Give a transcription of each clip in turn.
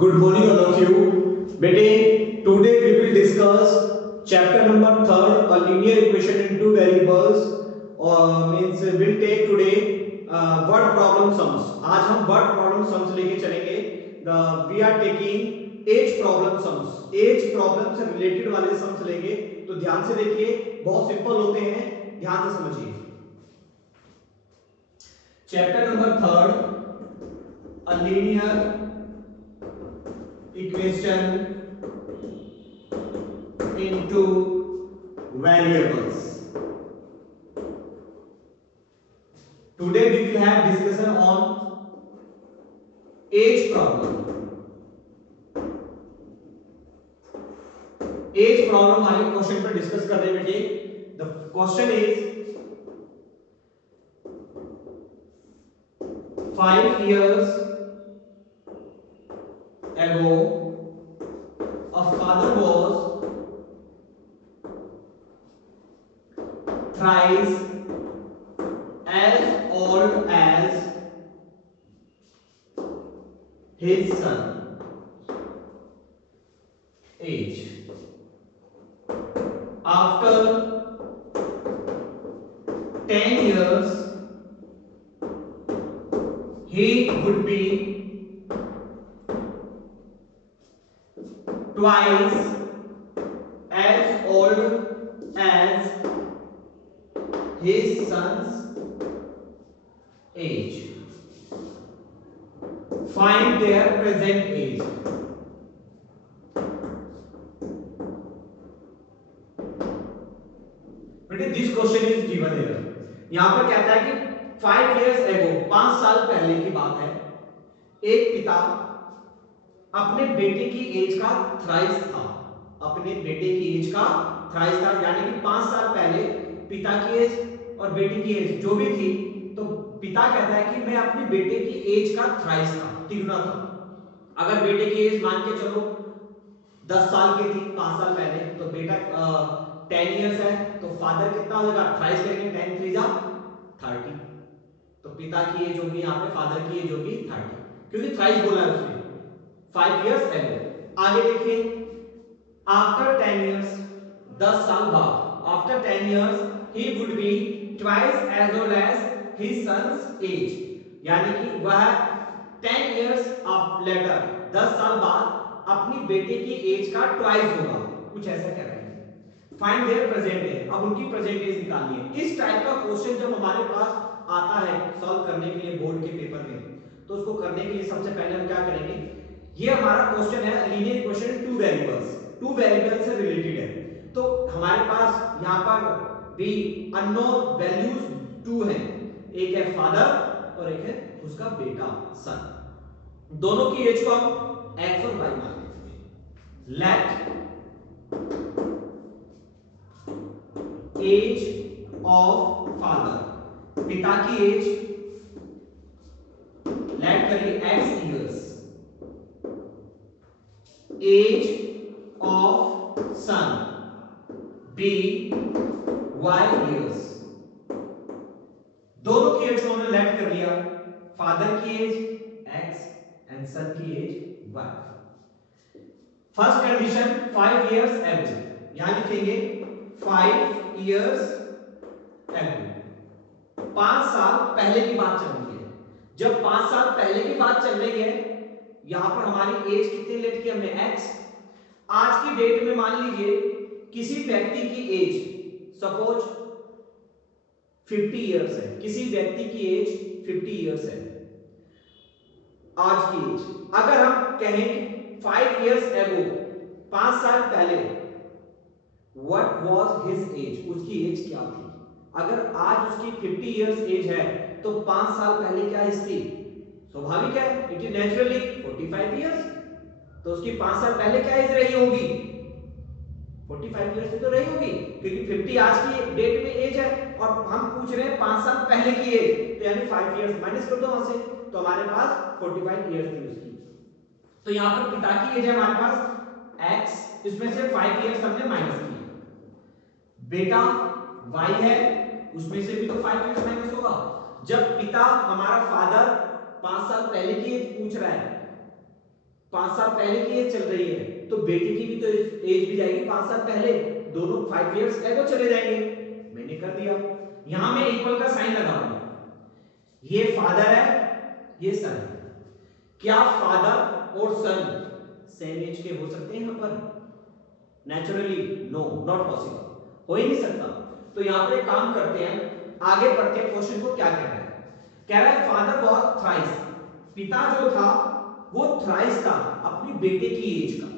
Good morning, all of you. बेटे, today we will discuss chapter number third, a linear equation in two variables. Means we'll take today word problem sums. आज हम word problem sums लेके चलेंगे. We are taking age problem sums. Age problem से related वाले sums लेंगे. तो ध्यान से देखिए, बहुत सिंपल होते हैं, ध्यान से समझिए. Chapter number third, a linear equation into variables. Today we will have discussion on age problem. age problem वाले क्वेश्चन पर डिस्कस कर रहे हैं बेटे. The question is 5 years ago a father was thrice as old as his son age. After 10 years he would be twice as old as his son's age. Find their present age. बेटे this question is given here. यहां पर कहता है कि 5 years ago 5 साल पहले की बात है, एक पिता अपने बेटे की एज का थ्राइस था. अपने बेटे की एज का थ्राइस था, यानी कि 5 साल पहले पिता की एज और बेटे की एज जो भी थी, तो पिता कहता है कि मैं अपने बेटे की एज का थ्राइस था, तिगुना था. अगर बेटे की एज मान के चलो 10 साल की थी 5 साल पहले, तो बेटा 10 इयर्स है, तो फादर कितना हो जाएगा, थ्राइस करेंगे, 10 3 जा 30. तो पिता की एज होगी यहाँ पे, फादर की एज होगी 30, क्योंकि थ्राइस बोला है उसने. 5 years ago. आगे देखिए, आफ्टर 10 years 10 साल बाद, after 10 years he would be twice as old as his son's age. यानी कि वह 10 years of later 10 साल बाद अपनी बेटे की एज का ट्वाइस होगा, कुछ ऐसा कह रहे हैं. Find their present age. अब उनकी प्रेजेंट एज निकालनी है. इस टाइप का क्वेश्चन जब हमारे पास आता है सॉल्व करने के लिए बोर्ड के पेपर में, तो उसको करने के लिए सबसे पहले हम क्या करेंगे, ये हमारा क्वेश्चन है linear equation two variables, two variables से रिलेटेड है. तो हमारे पास यहां पर भी अननोन वैल्यूज टू हैं, एक है फादर और एक है उसका बेटा सन. दोनों की एज को हम x और y मान लेते हैं. लेट एज ऑफ फादर, पिता की एज लेट करिए x years, age of son be y years. दोनों की एज को हमने लेट कर लिया. फादर की एज x एंड सन की age y. First condition 5 years ago, यहां लिखेंगे 5 years ago. 5 साल पहले की बात चल रही है. जब 5 साल पहले की बात चल रही है, यहां पर हमारी एज कितनी लेट की हमने x. आज की डेट में मान लीजिए किसी व्यक्ति की एज सपोज 50 इयर्स है, किसी व्यक्ति की एज 50 इयर्स है आज की एज. अगर हम कहें 5 years ago 5 साल पहले what was his age, उसकी एज क्या थी. अगर आज उसकी 50 इयर्स एज है, तो 5 साल पहले क्या एज थी, स्वाभाविक है, इट इज नेचुरली 45 इयर्स. तो उसकी 5 साल पहले क्या एज रही होगी, 45 इयर्स तो रही होगी, क्योंकि 50 आज की डेट में एज है और हम पूछ रहे हैं 5 साल पहले की एज, तो यानी 5 इयर्स माइनस कर दो वहां से, तो हमारे पास 45 इयर्स थी उसकी. तो यहां पर पिता की एज है हमारे पास x, इसमें से 5 इयर्स हमने माइनस किए. बेटा y है, उसमें से भी तो 5 इयर्स माइनस होगा. जब पिता हमारा फादर 5 साल पहले की एज पूछ रहा है, 5 साल पहले की एज चल रही है, तो बेटे की भी तो एज भी जाएगी 5 साल पहले, दोनों 5 इयर्स एगो चले जाएंगे। मैंने कर दिया, यहां मैं इक्वल का साइन लगाऊंगा, ये फादर है, ये सन है। क्या फादर और सन सेम एज के हो सकते हैं यहां पर? नेचुरली नो, नॉट पॉसिबल, हो ही नहीं सकता। तो यहां पर एक काम करते हैं, आगे बढ़ते हैं, क्वेश्चन को क्या कह रहा है? कह रहा है फादर वॉज थ्राइस, पिता जो था वो थ्राइस था अपनी बेटे की एज का।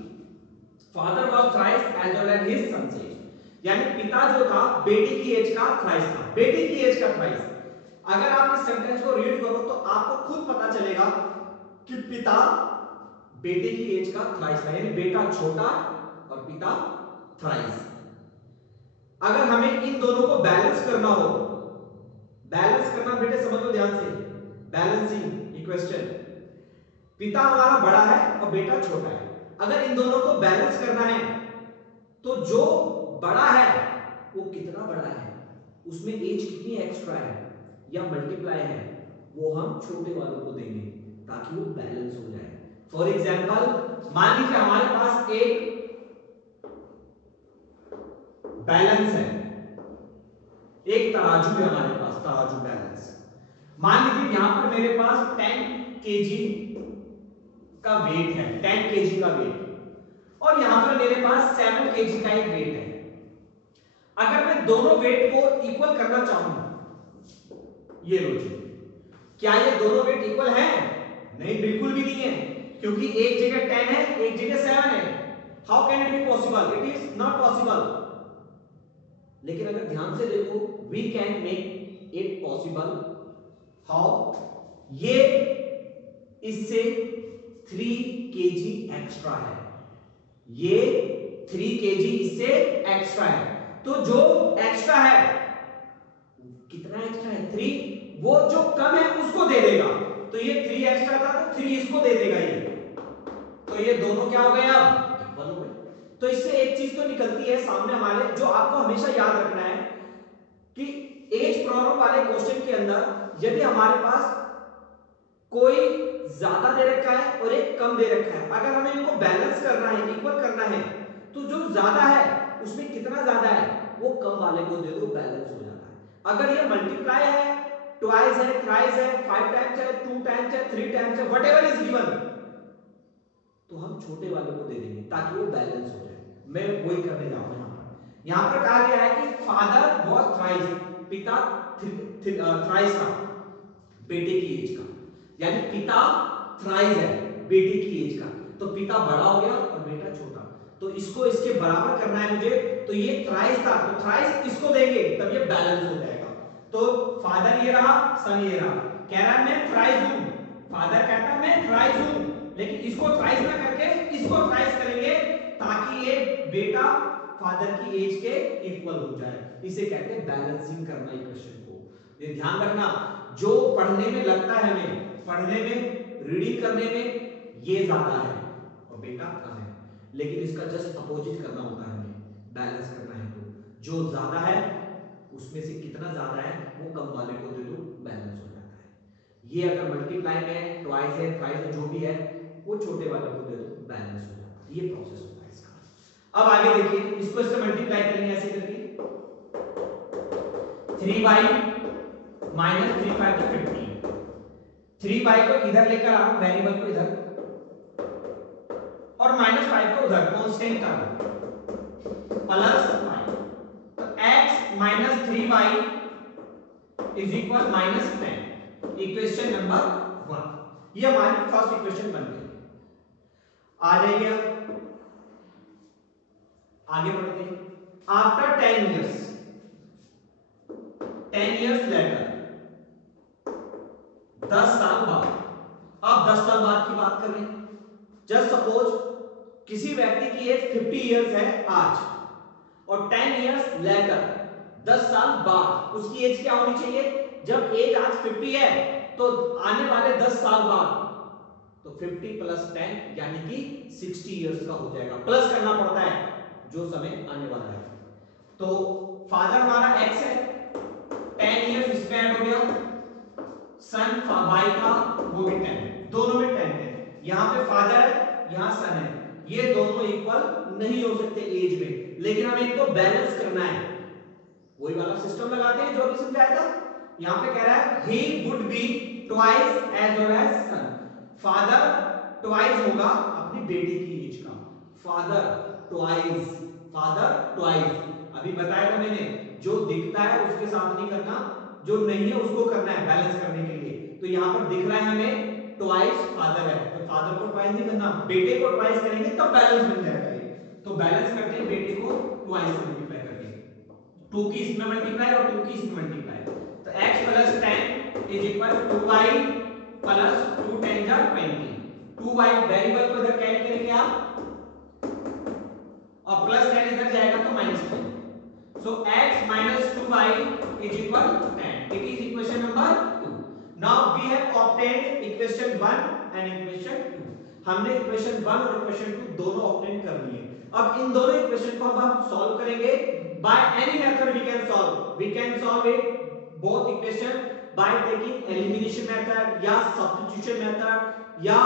Father was thrice as well as his son's age, यानी पिता जो था बेटे की एज का थ्राइस था, बेटे की एज का थ्राइस। अगर आप इस सेंटेंस को रीड करो तो आपको खुद पता चलेगा कि पिता बेटे की एज का थ्राइस था, यानी बेटा छोटा और पिता थ्राइस। अगर हमें इन दोनों को बैलेंस करना हो, बैलेंस करना बेटे समझ लो ध्यान से, बैलेंसिंग इक्वेशन, पिता हमारा बड़ा है और बेटा छोटा है। अगर इन दोनों को बैलेंस करना है तो जो बड़ा है वो कितना बड़ा है, उसमें एज कितनी एक्स्ट्रा है या मल्टीप्लाई है, वो हम छोटे वालों को देंगे ताकि वो बैलेंस हो जाए। फॉर एग्जाम्पल, मान लीजिए हमारे पास एक बैलेंस है, एक तराजू है हमारे पास, तराजू बैलेंस। मान लीजिए यहां पर मेरे पास 10 केजी का वेट है, 10 केजी का वेट, और यहां पर मेरे पास 7 केजी का एक वेट है। अगर मैं दोनों वेट को इक्वल करना चाहूं, ये लो जी, क्या ये दोनों वेट इक्वल है? नहीं, बिल्कुल भी नहीं है, क्योंकि एक जगह 10 है, एक जगह 7 है। How can it be possible? It is not possible. लेकिन अगर ध्यान से देखो, we can make it possible. How? ये इससे 3 केजी एक्स्ट्रा है, ये 3 केजी इससे एक्स्ट्रा है। तो जो एक्स्ट्रा है, कितना एक्स्ट्रा है? 3, वो जो कम है उसको दे देगा। तो ये 3 एक्स्ट्रा था तो 3 इसको दे देगा ये, तो ये दोनों क्या हो गए? अब इक्वल हो गए। तो इससे एक चीज तो निकलती है सामने हमारे, जो आपको हमेशा याद रखना है कि एज प्रॉब्लम वाले क्वेश्चन के अंदर यदि हमारे पास कोई ज्यादा दे रखा है और एक कम दे रखा है, अगर हमें इनको बैलेंस करना है, इक्वल करना है, तो जो ज्यादा है उसमें कितना ज्यादा है वो कम वाले को दे दो, बैलेंस हो जाता है। अगर ये मल्टीप्लाई है, ट्वाइस है, थ्राइस है, 5 टाइम्स है, 2 टाइम्स है, 3 टाइम्स है, व्हाटएवर इज गिवन, तो हम छोटे वाले को दे देंगे ताकि वो बैलेंस हो जाए। मैं वही करने जा रहा हूं। यहां पर कहा गया है कि फादर वॉज थ्राइस, पिता थ्राइस था बेटे की एज का, यानी पिता थ्राइस है बेटे की एज का, तो पिता बड़ा हो गया और बेटा छोटा, तो इसको इसके बराबर करना है मुझे। तो ये थ्राइस था, तो थ्राइस इसको देंगे तब ये बैलेंस हो जाएगा। तो फादर ये रहा, सन ये रहा। कह रहा है मैं थ्राइस हूं, फादर कहता है मैं थ्राइस हूं, लेकिन इसको थ्राइस ना करके इसको थ्राइस करेंगे ताकि ये बेटा फादर की एज के इक्वल हो जाए। इसे कहते हैं बैलेंसिंग करना इक्वेशन को। ये ध्यान रखना, जो पढ़ने में लगता है हमें, पढ़ने में, रीडिंग करने में ये ज्यादा है और बेटा कम है, लेकिन इसका जस्ट अपोजिट करना होता है हमें, बैलेंस करना है। तो जो ज्यादा है उसमें से कितना ज्यादा है वो कम वाले को दे दो, बैलेंस हो जाता है। ये अगर मल्टीप्लाई में ट्वाइस है, थ्राइस है, जो भी है वो छोटे वाले को दे दो, बैलेंस हो जाता है। ये प्रोसेस होता है इसका। अब आगे देखिए, इसको इससे मल्टीप्लाई करेंगे ऐसे करके, 3y माइनस 3 5 तो 15, 3y को इधर लेकर आओ, वेरिएबल को इधर, और माइनस 5 को उधर, कांस्टेंट टर्म, प्लस 5, तो x minus 3y is equal minus 10। Equation number 1, ये हमारी फर्स्ट इक्वेशन बन गई। आ जाइए आगे बढ़ते हैं। आफ्टर 10 years, 10 years लेटर, 10 साल बाद, अब 10 साल बाद की बात कर रहे हैं। जस्ट सपोज किसी व्यक्ति की एज 50 इयर्स है आज, और 10 इयर्स लेटर, 10 साल बाद उसकी एज क्या होनी चाहिए? जब एज आज 50 है तो आने वाले 10 साल बाद तो 50 प्लस 10 यानी कि 60 इयर्स का हो जाएगा। प्लस करना पड़ता है जो समय आने वाला है। तो फादर हमारा x है, 10 इयर्स इसमें ऐड हो गया, सन y का वो भी 10, दोनों में 10 है। यहां पे फादर है यहाँ सन है, ये दोनों इक्वल नहीं हो सकते एज में, लेकिन हमें इनको बैलेंस करना है। वही वाला सिस्टम लगाते हैं जो अभी समझाया था। यहाँ पे कह रहा है he would be twice as old as son, father twice होगा अपनी बेटी की एज का, फादर ट्वाइस, फादर ट्वाइस। अभी बताया था मैंने, जो दिखता है उसके साथ नहीं करना, जो नहीं है उसको करना है बैलेंस करने के लिए। तो यहाँ पर दिख रहा है हमें ट्वाइस फादर है, तो फादर को ट्वाइस नहीं करना, बेटे को ट्वाइस करेंगे तब बैलेंस बन जाएगा ये। तो बैलेंस करते हैं बेटे को ट्वाइस से मल्टीप्लाई करके, 2 की इसमें मल्टीप्लाई और 2 की इसमें मल्टीप्लाई। तो x + 10 is equal 2y plus 2 10 जा 20। 2y वेरिएबल को इधर कैरी करेंगे आप और प्लस 10 इधर जाएगा तो -10। So x - 2y is equal 10। It is equation number 2। Now we have obtained equation 1 and equation 2। हमने इक्वेशन 1 और इक्वेशन 2 दोनों ऑब्टेन कर लिए। अब इन दोनों इक्वेशन को हम सॉल्व करेंगे by any method we can solve it both equation by taking elimination method या substitution method या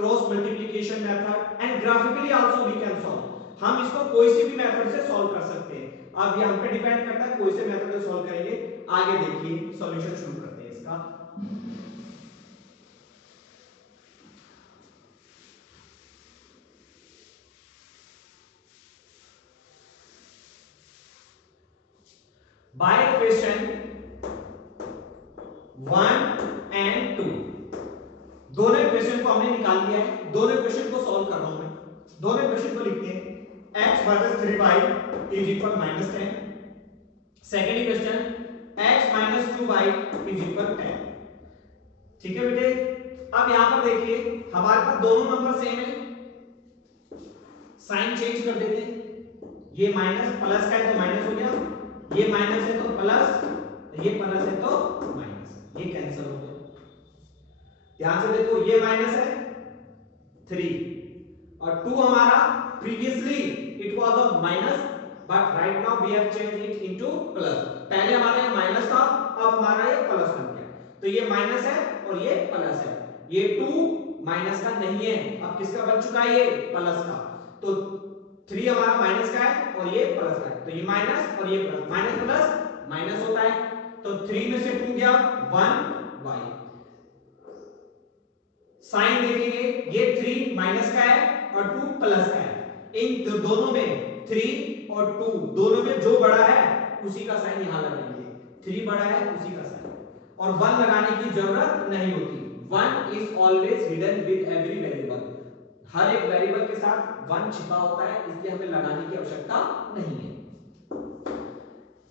cross multiplication method and graphically also we can solve। हम इसको कोई सी भी मेथड से सॉल्व कर सकते हैं। अब ये हम पे डिपेंड करता है कोई से मेथड से सॉल्व करेंगे। आगे देखिए सॉल्यूशन शुरू करते हैं इसका। By equation 1 and 2 दोनों इक्वेशन को हमने निकाल लिया है। दोनों इक्वेशन को सॉल्व कर रहा हूं मैं। दोनों इक्वेशन को लिखते हैं x - 3y is equal -10। Second equation x - 2y is equal 10। ठीक है बेटे। अब यहां पर देखिए हमारे पास दोनों नंबर सेम है, साइन चेंज कर देते हैं। ये माइनस प्लस का है तो माइनस हो गया, ये माइनस है तो प्लस, ये प्लस है तो माइनस, ये कैंसिल हो गया। ध्यान से देखो ये माइनस है 3 और 2 हमारा previously it was a minus but right now we have change it into plus. पहले हमारा ये माइनस था, अब हमारा ये प्लस बन गया। तो ये माइनस है और ये प्लस है। ये 2 माइनस का नहीं है, अब किसका बन चुका है, ये प्लस का। तो 3 हमारा माइनस का है और ये प्लस का है। तो ये माइनस और ये प्लस, माइनस प्लस माइनस होता है। तो 3 में से 2 गया 1y। साइन देखेंगे ये 3 माइनस का है और 2 प्लस का है। इन दोनों में 3 और 2 दोनों में जो बड़ा है उसी का साइन यहां लगाएंगे। 3 बड़ा है उसी का साइन, और 1 लगाने की जरूरत नहीं होती। 1 is always hidden with every variable. हर एक वेरिएबल के साथ 1 छिपा होता है, इसलिए हमें लगाने की आवश्यकता नहीं है।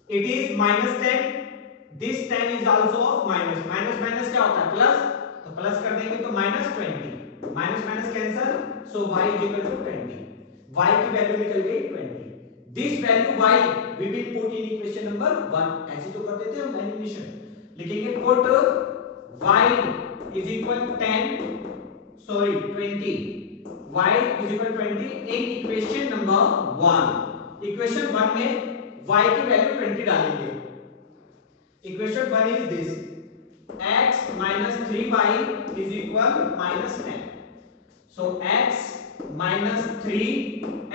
It is -10, this 10 is also of minus. Minus minus क्या होता है, प्लस, तो प्लस कर देंगे तो -20, minus minus cancel, so y = 20। y की वैल्यू निकल गई 20। This value y we will put in equation number 1। ऐसे तो कर देते हैं हम एलिमिनेशन, लिखेंगे put y = 20 y = 20 in equation number 1। Equation 1 में y की वैल्यू 20 डालेंगे। Equation 1 is this x - 3y is equal -10. So x - 3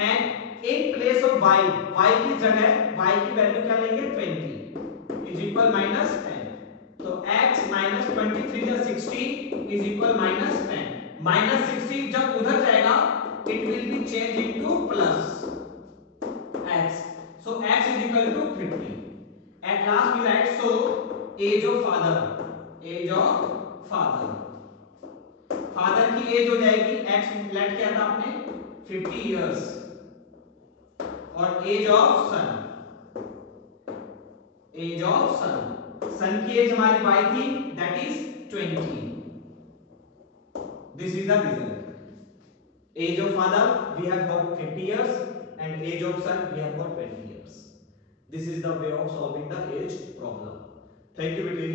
and in place of y की जगह y की वैल्यू क्या लेंगे 20 is equal -10. तो x - 23 या 60 is equal -10. -60 जब उधर जाएगा it will be changed into plus x. So x is equal to 50. At last we write so age of father. Age of father, father की age हो जाएगी, एक्स लेट किया था आपने 50 इयर्स, और एज ऑफ सन, सन की एज हमारी y थी, that is 20। This is the result. Age of father we have got 50 years and age of son we have got 20 years. This is the way of solving the age problem. Thank you बेटे।